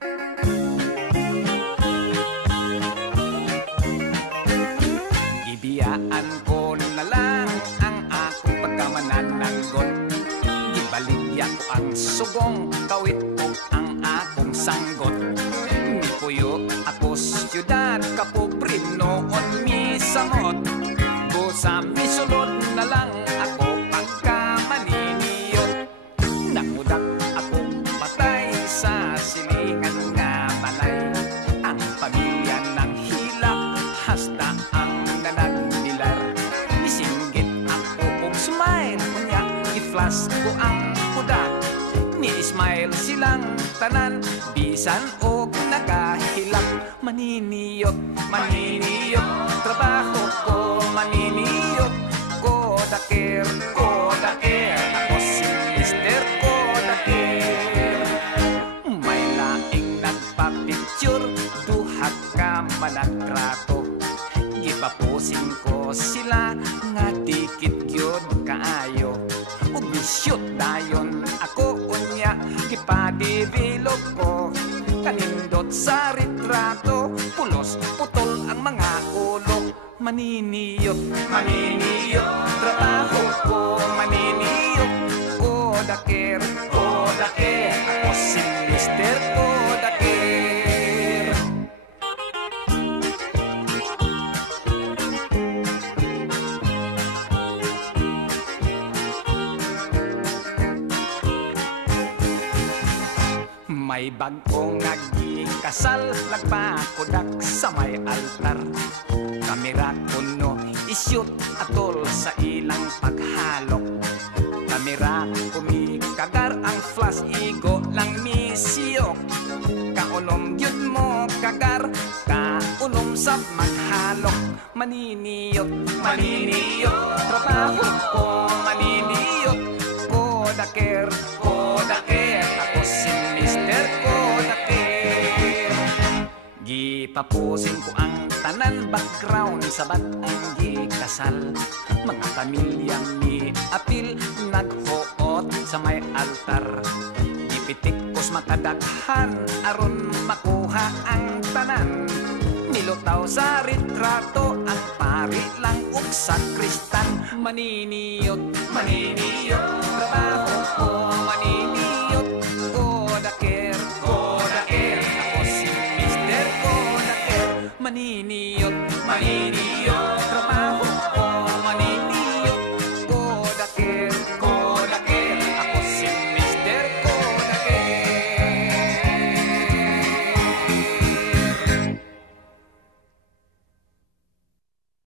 Ibiyaan ko na lang ang akong pagkamanananggot. Gibaligya ko ang sugong, kawit ko ang akong sanggot. Nipuyo ako siyudad, kapobre noon misamot. Busa misulod na lang ako pagkamaniniyot. Nangudak akong patay sa silingan nga balay. Ang pamilya ng hilak, hasta ang nanagdilar. Isinggit ako kong smile, kunya i-flash ko ang kudat. Ni-smile silang tanan, bisan o nakahilak. Maniniyot, maniniyot, trabaho ko maniniyot. Kodaker, kodaker, ako si Mr. Kodaker. May laing nagpa-picture, duhat ka managrato. Gipapusin ko sila, nga dikit yun kaayo. Ug shoot dayon ako unya, gipa-develop ko. Kanindot sa retrato, pulos putol ang mga ulo. Maniniyot, maniniyot, trabaho ko maniniyot. Kodaker, kodaker, ako si Mr. Kodaker. May bagong kasal, nagpakudak sa may altar. Kamera kuno isyut atol sa ilang paghalok. Kamera kumikagar ang flash, igo lang misiyok. Kaunom yun mo kagar, kaunom sa maghalok. Maniniyot, maniniyot, trabaho ko maniniyot. Kodaker, kodaker, ako si Mr. Kodaker. Gipapusin ko ang tanan background sa batang gikasal. Mga pamilyang ni apil naghuot sa may altar. Gipitik kos makadaghan aron makuha ang tanan. Nilutaw sa retrato ang pari lang ug sakristan. Maniniyot, maniniyot,